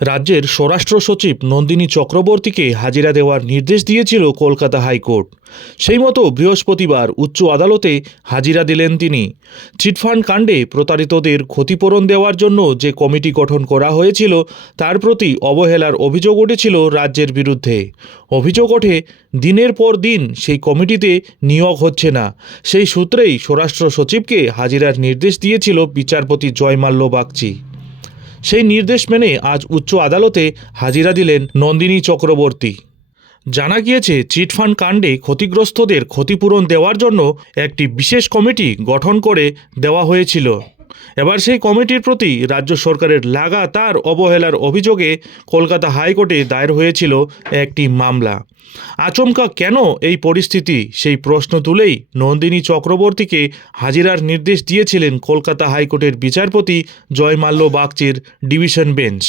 রাজ্যের স্বরাষ্ট্র সচিব নন্দিনী চক্রবর্তীকে হাজিরা দেওয়ার নির্দেশ দিয়েছিল কলকাতা হাইকোর্ট। সেই মতো বৃহস্পতিবার উচ্চ আদালতে হাজিরা দিলেন তিনি। চিটফান্ড কাণ্ডে প্রতারিতদের ক্ষতিপূরণ দেওয়ার জন্য যে কমিটি গঠন করা হয়েছিল, তার প্রতি অবহেলার অভিযোগ উঠেছিল রাজ্যের বিরুদ্ধে। অভিযোগ ওঠে, দিনের পর দিন সেই কমিটিতে নিয়োগ হচ্ছে না। সেই সূত্রেই স্বরাষ্ট্র সচিবকে হাজিরার নির্দেশ দিয়েছিল বিচারপতি জয়মাল্য বাগচি। সেই নির্দেশ মেনে আজ উচ্চ আদালতে হাজিরা দিলেন নন্দিনী চক্রবর্তী। জানা গিয়েছে, চিটফান্ড কাণ্ডে ক্ষতিগ্রস্তদের ক্ষতিপূরণ দেওয়ার জন্য একটি বিশেষ কমিটি গঠন করে দেওয়া হয়েছিল। এবার সেই কমিটির প্রতি রাজ্য সরকারের লাগাতার অবহেলার অভিযোগে কলকাতা হাইকোর্টে দায়ের হয়েছিল একটি মামলা। আচমকা কেন এই পরিস্থিতি? সেই প্রশ্ন তুলেই নন্দিনী চক্রবর্তীকে হাজিরার নির্দেশ দিয়েছিলেন কলকাতা হাইকোর্টের বিচারপতি জয়মাল্য বাগচির ডিভিশন বেঞ্চ।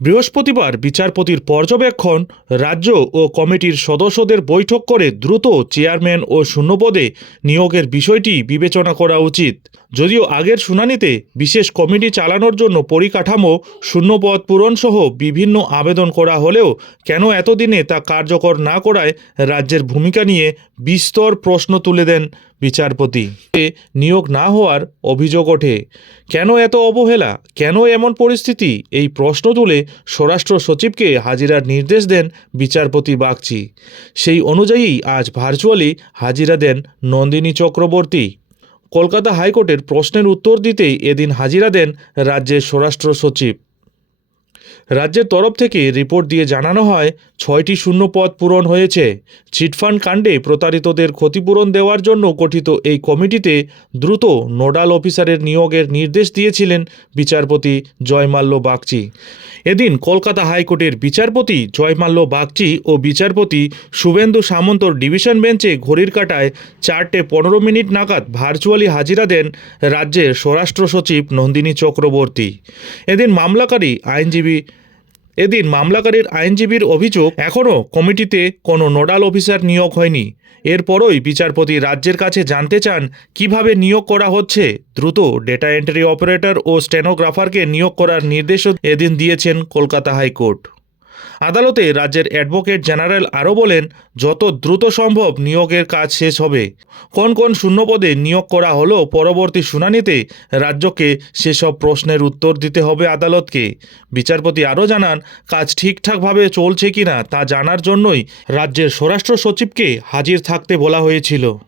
বৃহস্পতিবার বিচারপতির পর্যবেক্ষণ রাজ্য ও কমিটির সদস্যদের বৈঠক করে দ্রুত চেয়ারম্যান ও শূন্যপদে নিয়োগের বিষয়টি বিবেচনা করা উচিত। যদিও আগের শুনানিতে বিশেষ কমিটি চালানোর জন্য পরিকাঠামো, শূন্যপদ পূরণসহ বিভিন্ন আবেদন করা হলেও কেন এতদিনে তা কার্যকর না করায় রাজ্যের ভূমিকা নিয়ে বিস্তর প্রশ্ন তুলে দেন বিচারপতি নিয়োগ না হওয়ার অভিযোগ ওঠে। কেন এত অবহেলা? কেন এমন পরিস্থিতি? এই প্রশ্ন তুলে স্বরাষ্ট্র সচিবকে হাজিরার নির্দেশ দেন বিচারপতি বাগচি। সেই অনুযায়ী আজ ভার্চুয়ালি হাজিরা দেন নন্দিনী চক্রবর্তী। কলকাতা হাইকোর্টের প্রশ্নের উত্তর দিতেই এদিন হাজিরা দেন রাজ্যের স্বরাষ্ট্র সচিব। রাজ্যের তরফ থেকে রিপোর্ট দিয়ে জানানো হয়, ছয়টি শূন্য পদ পূরণ হয়েছে। চিটফান্ড কাণ্ডে প্রতারিতদের ক্ষতিপূরণ দেওয়ার জন্য গঠিত এই কমিটিতে দ্রুত নোডাল অফিসারের নিয়োগের নির্দেশ দিয়েছিলেন বিচারপতি জয়মাল্য বাগচি। এদিন কলকাতা হাইকোর্টের বিচারপতি জয়মাল্য বাগচি ও বিচারপতি শুভেন্দু সামন্তর ডিভিশন বেঞ্চে ঘড়ির কাটায় চারটে পনেরো মিনিট নাগাদ ভার্চুয়ালি হাজিরা দেন রাজ্যের স্বরাষ্ট্র সচিব নন্দিনী চক্রবর্তী। এদিন মামলাকারী আইনজীবী এদিন মামলাকারীর আইনজীবীর অভিযোগ, এখনও কমিটিতে কোনো নোডাল অফিসার নিয়োগ হয়নি। এরপরই বিচারপতি রাজ্যের কাছে জানতে চান, কীভাবে নিয়োগ করা হচ্ছে? দ্রুত ডেটা এন্ট্রি অপারেটর ও স্টেনোগ্রাফারকে নিয়োগ করার নির্দেশও এদিন দিয়েছেন কলকাতা হাইকোর্ট। আদালতে রাজ্যের অ্যাডভোকেট জেনারেল আরও বলেন, যত দ্রুত সম্ভব নিয়োগের কাজ শেষ হবে। কোন কোন শূন্যপদে নিয়োগ করা হলো পরবর্তী শুনানিতে রাজ্যকে সেসব প্রশ্নের উত্তর দিতে হবে আদালতকে। বিচারপতি আরও জানান, কাজ ঠিকঠাকভাবে চলছে কিনা তা জানার জন্যই রাজ্যের স্বরাষ্ট্র সচিবকে হাজির থাকতে বলা হয়েছিল।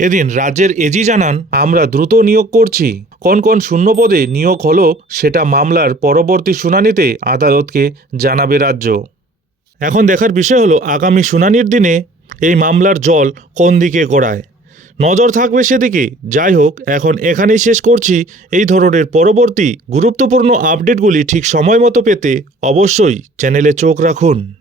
এদিন রাজ্যের এজি জানান, আমরা দ্রুত নিয়োগ করছি। কোন কোন শূন্যপদে নিয়োগ হলো, সেটা মামলার পরবর্তী শুনানিতে আদালতকে জানাবে রাজ্য। এখন দেখার বিষয় হলো, আগামী শুনানির দিনে এই মামলার জল কোন দিকে গড়ায়। নজর থাকবে সেদিকে। যাই হোক, এখন এখানেই শেষ করছি। এই ধরনের পরবর্তী গুরুত্বপূর্ণ আপডেটগুলি ঠিক সময় মতো পেতে অবশ্যই চ্যানেলে চোখ রাখুন।